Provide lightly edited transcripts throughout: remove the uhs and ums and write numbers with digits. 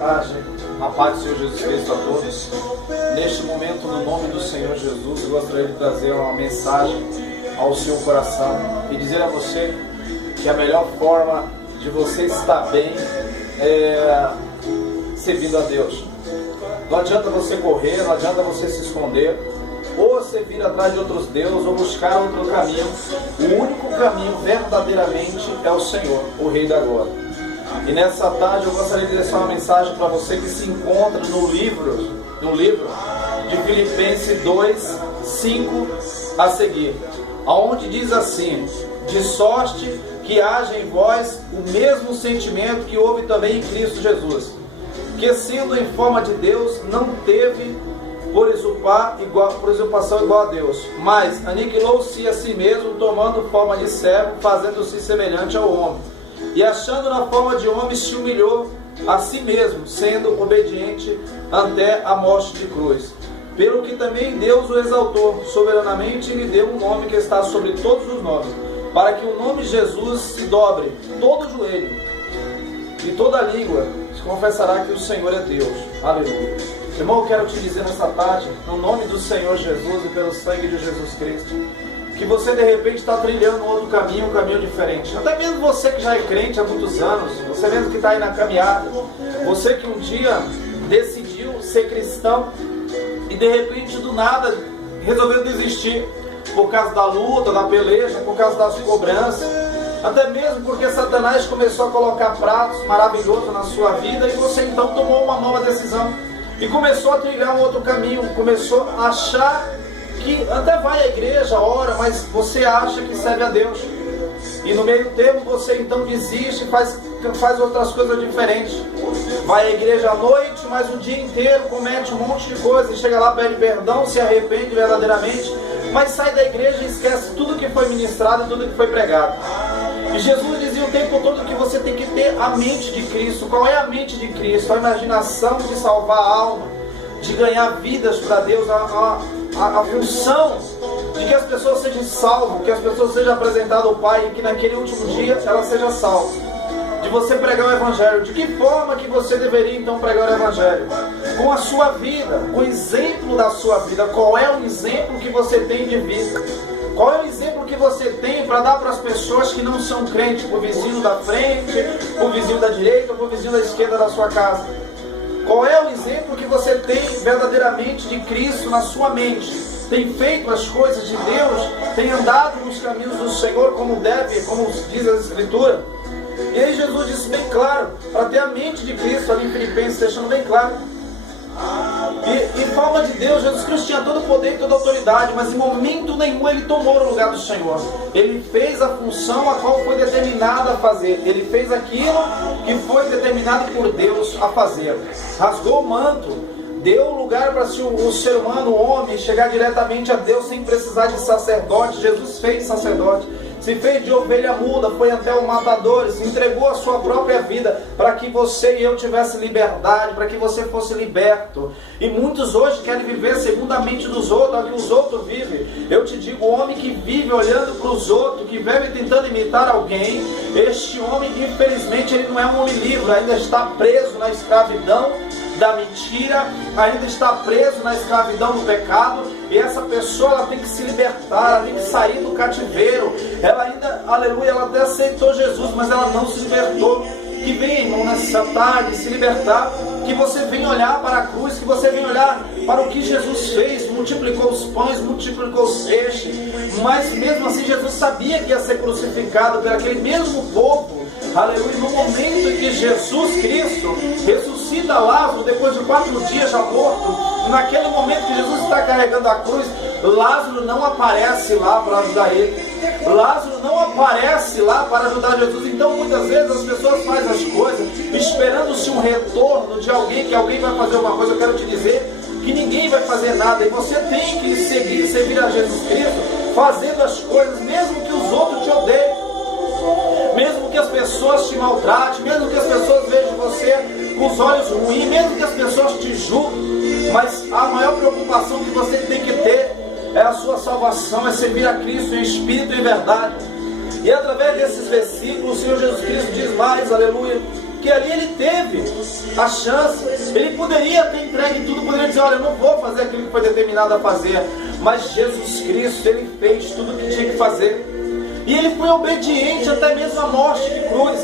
A paz do Senhor Jesus Cristo a todos. Neste momento, no nome do Senhor Jesus, eu gostaria de trazer uma mensagem ao seu coração e dizer a você que a melhor forma de você estar bem é servindo a Deus. Não adianta você correr, não adianta você se esconder, ou você vir atrás de outros deuses, ou buscar outro caminho. O único caminho verdadeiramente é o Senhor, o Rei da Glória. E nessa tarde eu gostaria de deixar uma mensagem para você que se encontra no livro de Filipenses 2, 5 a seguir, aonde diz assim: de sorte que haja em vós o mesmo sentimento que houve também em Cristo Jesus, que sendo em forma de Deus, não teve por usurpação igual a Deus, mas aniquilou-se a si mesmo, tomando forma de servo, fazendo-se semelhante ao homem. E achando na forma de homem, se humilhou a si mesmo, sendo obediente até a morte de cruz. Pelo que também Deus o exaltou soberanamente e lhe deu um nome que está sobre todos os nomes, para que o nome de Jesus se dobre todo o joelho e toda a língua se confessará que o Senhor é Deus. Aleluia. Irmão, eu quero te dizer nessa tarde, no nome do Senhor Jesus e pelo sangue de Jesus Cristo, que você de repente está trilhando outro caminho, um caminho diferente. Até mesmo você que já é crente há muitos anos, você mesmo que está aí na caminhada, você que um dia decidiu ser cristão e de repente do nada resolveu desistir por causa da luta, da peleja, por causa das cobranças, até mesmo porque Satanás começou a colocar pratos maravilhosos na sua vida e você então tomou uma nova decisão e começou a trilhar um outro caminho, começou a achar que até vai à igreja, ora, mas você acha que serve a Deus. E no meio termo você então desiste e faz outras coisas diferentes. Vai à igreja à noite, mas o dia inteiro comete um monte de coisa. E chega lá, pede perdão, se arrepende verdadeiramente, mas sai da igreja e esquece tudo que foi ministrado e tudo que foi pregado. E Jesus dizia o tempo todo que você tem que ter a mente de Cristo. Qual é a mente de Cristo? A imaginação de salvar a alma, de ganhar vidas para Deus, a função de que as pessoas sejam salvas, que as pessoas sejam apresentadas ao Pai e que naquele último dia ela seja salva. De você pregar o Evangelho. De que forma que você deveria então pregar o Evangelho? Com a sua vida, com o exemplo da sua vida. Qual é o exemplo que você tem de vida? Qual é o exemplo que você tem para dar para as pessoas que não são crentes? Para o vizinho da frente, para o vizinho da direita, para o vizinho da esquerda da sua casa? Qual é o exemplo que você tem verdadeiramente de Cristo na sua mente? Tem feito as coisas de Deus? Tem andado nos caminhos do Senhor como deve, como diz a Escritura? E aí Jesus disse bem claro, para ter a mente de Cristo ali em Filipenses, deixando bem claro. E em forma de Deus, Jesus Cristo tinha todo o poder e toda a autoridade, mas em momento nenhum ele tomou o lugar do Senhor. Ele fez a função a qual foi determinado a fazer. Ele fez aquilo que foi determinado por Deus a fazer. Rasgou o manto, deu lugar para o ser humano, o homem, chegar diretamente a Deus sem precisar de sacerdote. Jesus fez sacerdote. Se fez de ovelha muda, foi até o matador, se entregou a sua própria vida para que você e eu tivesse liberdade, para que você fosse liberto. E muitos hoje querem viver segundo a mente dos outros, a que os outros vivem. Eu te digo, o homem que vive olhando para os outros, que vive tentando imitar alguém, este homem, infelizmente, ele não é um homem livre, ainda está preso na escravidão da mentira, ainda está preso na escravidão do pecado. E essa pessoa, ela tem que se libertar, ela tem que sair do cativeiro. Ela ainda, aleluia, ela até aceitou Jesus, mas ela não se libertou. Que venha, irmão, nessa tarde se libertar, que você venha olhar para a cruz, que você venha olhar para o que Jesus fez, multiplicou os pães, multiplicou os peixes, mas mesmo assim Jesus sabia que ia ser crucificado por aquele mesmo povo. Aleluia, no momento em que Jesus Cristo ressuscita Lázaro depois de 4 dias já morto, naquele momento que Jesus está carregando a cruz, Lázaro não aparece lá para ajudar ele. Lázaro não aparece lá para ajudar Jesus. Então muitas vezes as pessoas fazem as coisas esperando-se um retorno de alguém, que alguém vai fazer uma coisa. Eu quero te dizer que ninguém vai fazer nada, e você tem que servir a Jesus Cristo fazendo as coisas, mesmo que os outros te odeiem, mesmo que as pessoas te maltratem, mesmo que as pessoas vejam você com os olhos ruins, mesmo que as pessoas te julguem, mas a maior preocupação que você tem que ter é a sua salvação, é servir a Cristo em espírito e em verdade. E através desses versículos, o Senhor Jesus Cristo diz mais, aleluia, que porque ali ele teve a chance. Ele poderia ter entregue tudo, poderia dizer, olha, eu não vou fazer aquilo que foi determinado a fazer. Mas Jesus Cristo, ele fez tudo o que tinha que fazer. E ele foi obediente até mesmo à morte de cruz.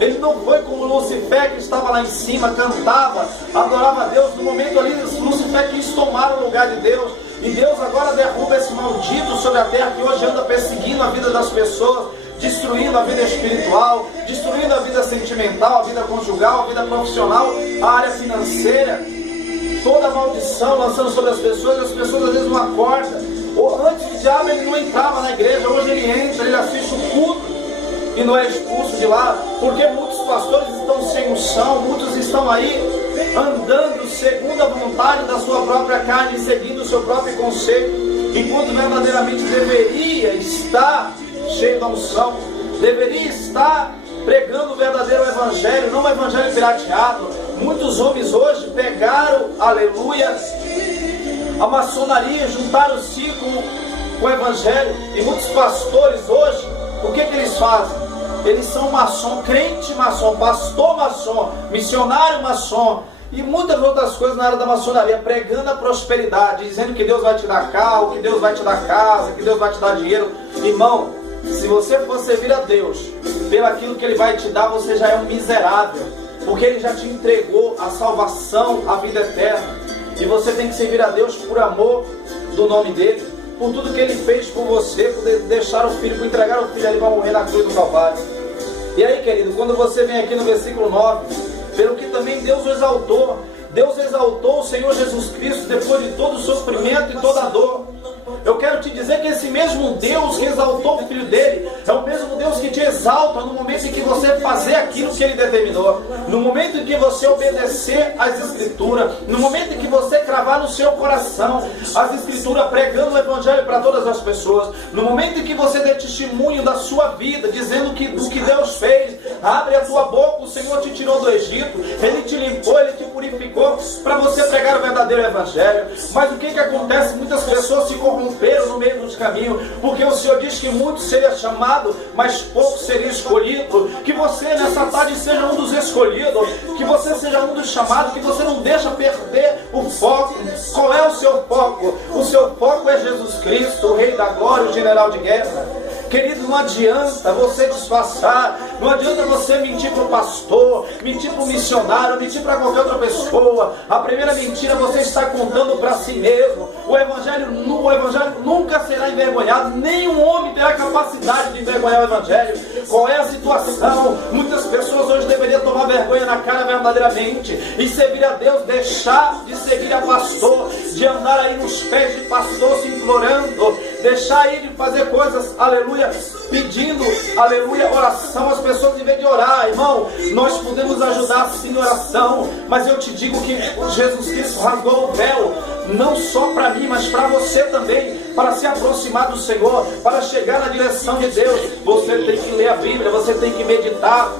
Ele não foi como Lucifer, que estava lá em cima, cantava, adorava a Deus. No momento ali, Lucifer quis tomar o lugar de Deus. E Deus agora derruba esse maldito sobre a terra que hoje anda perseguindo a vida das pessoas, destruindo a vida espiritual, destruindo a vida sentimental, a vida conjugal, a vida profissional, a área financeira. Toda a maldição lançando sobre as pessoas às vezes não acordam. Ou antes o diabo ele não entrava na igreja, hoje ele entra, ele assiste o culto e não é expulso de lá, porque muitos pastores estão sem unção, muitos estão aí andando segundo a vontade da sua própria carne, seguindo o seu próprio conceito, enquanto verdadeiramente deveria estar cheio da unção, deveria estar pregando o verdadeiro evangelho, não o evangelho pirateado. Muitos homens hoje pegaram, aleluia, a maçonaria, juntaram-se com o evangelho, e muitos pastores hoje, o que eles fazem? Eles são maçom, crente maçom, pastor maçom, missionário maçom e muitas outras coisas na área da maçonaria, pregando a prosperidade, dizendo que Deus vai te dar carro, que Deus vai te dar casa, que Deus vai te dar dinheiro. Irmão, se você for servir a Deus pelo aquilo que Ele vai te dar, você já é um miserável, porque Ele já te entregou a salvação, a vida eterna. E você tem que servir a Deus por amor do nome dEle, por tudo que Ele fez por você, por deixar o Filho, por entregar o Filho ali para morrer na cruz do Calvário. E aí, querido, quando você vem aqui no versículo 9, pelo que também Deus exaltou o Senhor Jesus Cristo depois de todo o sofrimento e toda a dor. Eu quero te dizer que esse mesmo Deus que exaltou o Filho dele é o mesmo Deus que te exalta no momento em que você fazer aquilo que Ele determinou, no momento em que você obedecer às Escrituras, no momento em que você cravar no seu coração as Escrituras, pregando o Evangelho para todas as pessoas, no momento em que você der testemunho da sua vida, dizendo que o que Deus fez. Abre a tua boca, o Senhor te tirou do Egito, Ele te limpou, Ele te purificou para você pregar o verdadeiro Evangelho. Mas o que acontece? Muitas pessoas se corromperam no meio dos caminhos, porque o Senhor diz que muito seria chamado, mas pouco seria escolhido. Que você nessa tarde seja um dos escolhidos, que você seja um dos chamados, que você não deixa perder o foco. Qual é o seu foco? O seu foco é Jesus Cristo, o Rei da Glória, o general de guerra. Querido, não adianta você disfarçar, não adianta você mentir para o pastor, mentir para o missionário, mentir para qualquer outra pessoa. A primeira mentira você está contando para si mesmo. O evangelho nunca será envergonhado, nenhum homem terá capacidade de envergonhar o Evangelho. Qual é a situação? Muitas pessoas hoje deveriam tomar vergonha na cara verdadeiramente e servir a Deus, deixar de seguir a pastor, de andar aí nos pés de pastor se implorando, deixar aí de fazer coisas, aleluia, pedindo, aleluia, oração às pessoas em vez de orar. Irmão, nós podemos ajudar sim na oração, mas eu te digo que Jesus Cristo rasgou o véu, não só para mim, mas para você também, para se aproximar do Senhor, para chegar na direção de Deus. Você tem que ler a Bíblia, você tem que meditar,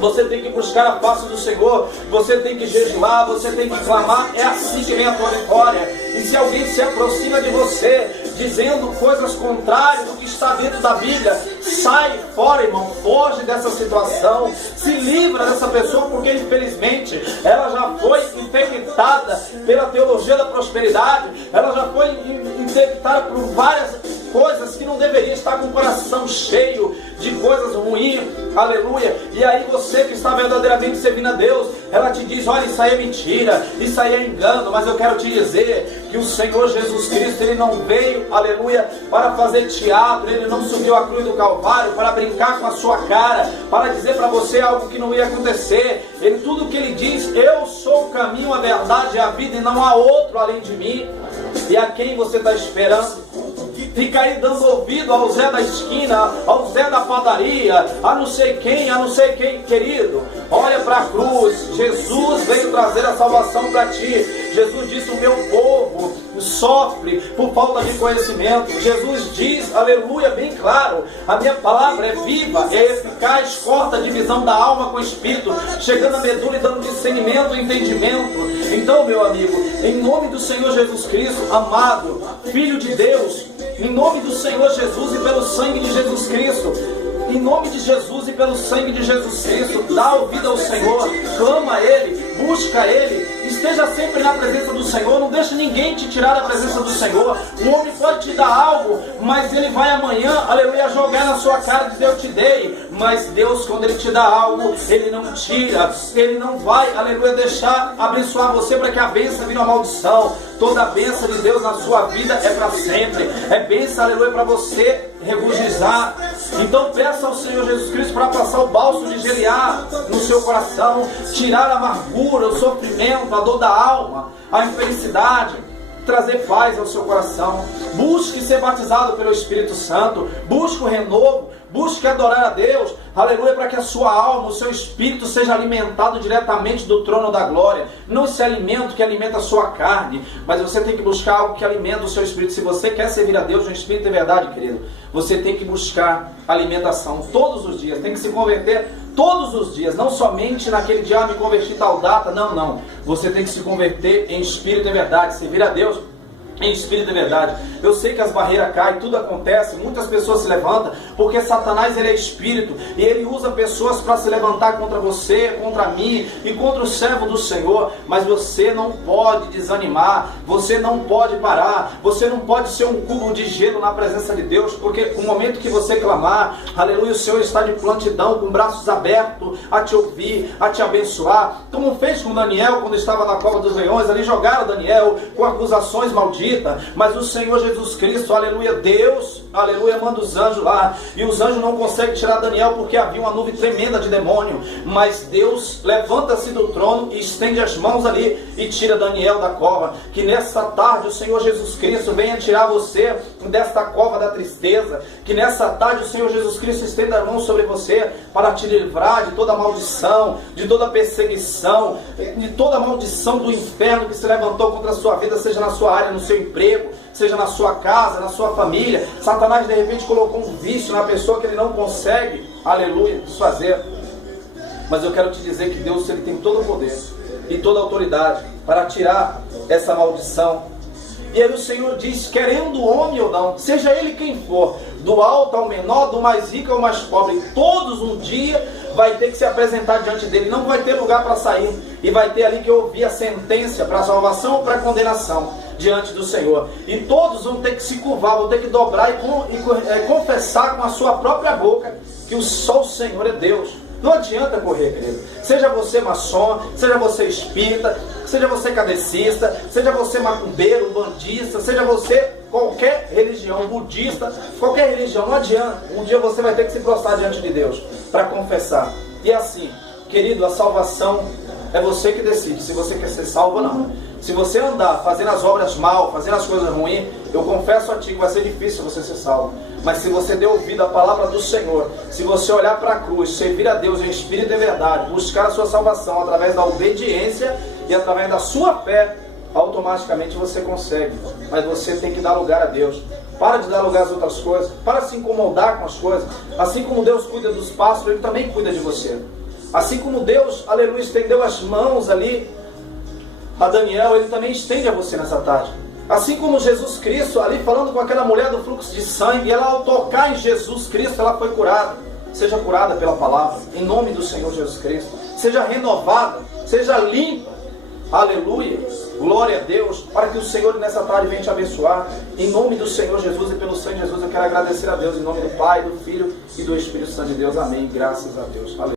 você tem que buscar a face do Senhor, você tem que jejuar, você tem que clamar. É assim que vem a tua vitória. E se alguém se aproxima de você dizendo coisas contrárias do que está dentro da Bíblia, sai fora, irmão, foge dessa situação, se livra dessa pessoa, porque infelizmente ela já foi infectada pela teologia da prosperidade, ela já foi infectada por várias coisas que não deveria estar com o coração cheio de coisas ruins, aleluia. E aí você que está verdadeiramente servindo a Deus, ela te diz, olha, isso aí é mentira, isso aí é engano. Mas eu quero te dizer que o Senhor Jesus Cristo, Ele não veio, aleluia, para fazer teatro, Ele não subiu a cruz do Calvário para brincar com a sua cara, para dizer para você algo que não ia acontecer. Ele, tudo que Ele diz, eu sou o caminho, a verdade e a vida, e não há outro além de mim. E a quem você está esperando? Fica aí dando ouvido ao Zé da esquina, ao Zé da padaria, a não sei quem, querido. Olha para a cruz. Jesus veio trazer a salvação para ti. Jesus disse, o meu povo sofre por falta de conhecimento. Jesus diz, aleluia, bem claro, a minha palavra é viva, é eficaz, corta a divisão da alma com o espírito, chegando à medula e dando discernimento e entendimento. Então, meu amigo, em nome do Senhor Jesus Cristo, amado, Filho de Deus, em nome do Senhor Jesus e pelo sangue de Jesus Cristo, Em nome de Jesus e pelo sangue de Jesus Cristo, dá ouvido ao Senhor, clama a Ele, busca Ele, esteja sempre na presença do Senhor, não deixe ninguém te tirar da presença do Senhor. O homem pode te dar algo, mas ele vai amanhã, aleluia, jogar na sua cara e dizer eu te dei. Mas Deus, quando Ele te dá algo, Ele não tira, Ele não vai, aleluia, deixar abençoar você para que a bênção vire uma maldição. Toda a bênção de Deus na sua vida é para sempre, é bênção, aleluia, para você regozijar. Então peça ao Senhor Jesus Cristo para passar o bálsamo de Gileade no seu coração, tirar a amargura, o sofrimento, a dor da alma, a infelicidade, trazer paz ao seu coração. Busque ser batizado pelo Espírito Santo, busque o renovo, busque adorar a Deus, aleluia, para que a sua alma, o seu espírito seja alimentado diretamente do trono da glória. Não esse alimento que alimenta a sua carne, mas você tem que buscar algo que alimenta o seu espírito. Se você quer servir a Deus no espírito de verdade, querido, você tem que buscar alimentação todos os dias, tem que se converter todos os dias, não somente naquele dia, me converti tal data, não. Você tem que se converter em espírito de verdade, servir a Deus em espírito de verdade. Eu sei que as barreiras caem, tudo acontece, muitas pessoas se levantam, porque Satanás, ele é espírito, e ele usa pessoas para se levantar contra você, contra mim, e contra o servo do Senhor. Mas você não pode desanimar, você não pode parar, você não pode ser um cubo de gelo na presença de Deus, porque no momento que você clamar, aleluia, o Senhor está de prontidão, com braços abertos, a te ouvir, a te abençoar, como fez com Daniel, quando estava na cova dos leões. Ali jogaram Daniel com acusações malditas, mas o Senhor Jesus Cristo, aleluia, Deus, aleluia, manda os anjos lá, e os anjos não conseguem tirar Daniel, porque havia uma nuvem tremenda de demônio, mas Deus levanta-se do trono e estende as mãos ali, e tira Daniel da cova. Que nessa tarde o Senhor Jesus Cristo venha tirar você desta cova da tristeza, que nessa tarde o Senhor Jesus Cristo estenda a mão sobre você, para te livrar de toda maldição, de toda perseguição, de toda maldição do inferno que se levantou contra a sua vida, seja na sua área, no seu emprego, seja na sua casa, na sua família. Satanás de repente colocou um vício na pessoa que ele não consegue, aleluia, desfazer. Mas eu quero te dizer que Deus, ele tem todo o poder e toda a autoridade para tirar essa maldição. E aí o Senhor diz, querendo o homem ou não, seja ele quem for, do alto ao menor, do mais rico ao mais pobre, todos um dia vai ter que se apresentar diante dele, não vai ter lugar para sair, e vai ter ali que ouvir a sentença para salvação ou para condenação diante do Senhor. E todos vão ter que se curvar, vão ter que dobrar e confessar com a sua própria boca que só o Senhor é Deus. Não adianta correr, querido. Seja você maçom, seja você espírita, seja você cadecista, seja você macumbeiro, bandista, seja você qualquer religião, budista, qualquer religião, não adianta. Um dia você vai ter que se prostrar diante de Deus para confessar. E assim, querido, a salvação é você que decide se você quer ser salvo ou não. Se você andar fazendo as obras mal, fazendo as coisas ruins, eu confesso a ti que vai ser difícil você ser salvo. Mas se você der ouvido à palavra do Senhor, se você olhar para a cruz, servir a Deus em espírito e verdade, buscar a sua salvação através da obediência e através da sua fé, automaticamente você consegue. Mas você tem que dar lugar a Deus. Para de dar lugar às outras coisas, para de se incomodar com as coisas. Assim como Deus cuida dos pássaros, Ele também cuida de você. Assim como Deus, aleluia, estendeu as mãos ali a Daniel, Ele também estende a você nessa tarde. Assim como Jesus Cristo, ali falando com aquela mulher do fluxo de sangue, ela ao tocar em Jesus Cristo, ela foi curada. Seja curada pela palavra, em nome do Senhor Jesus Cristo. Seja renovada, seja limpa. Aleluia, glória a Deus, para que o Senhor nessa tarde venha te abençoar. Em nome do Senhor Jesus e pelo sangue de Jesus, eu quero agradecer a Deus, em nome do Pai, do Filho e do Espírito Santo de Deus. Amém, graças a Deus. Aleluia.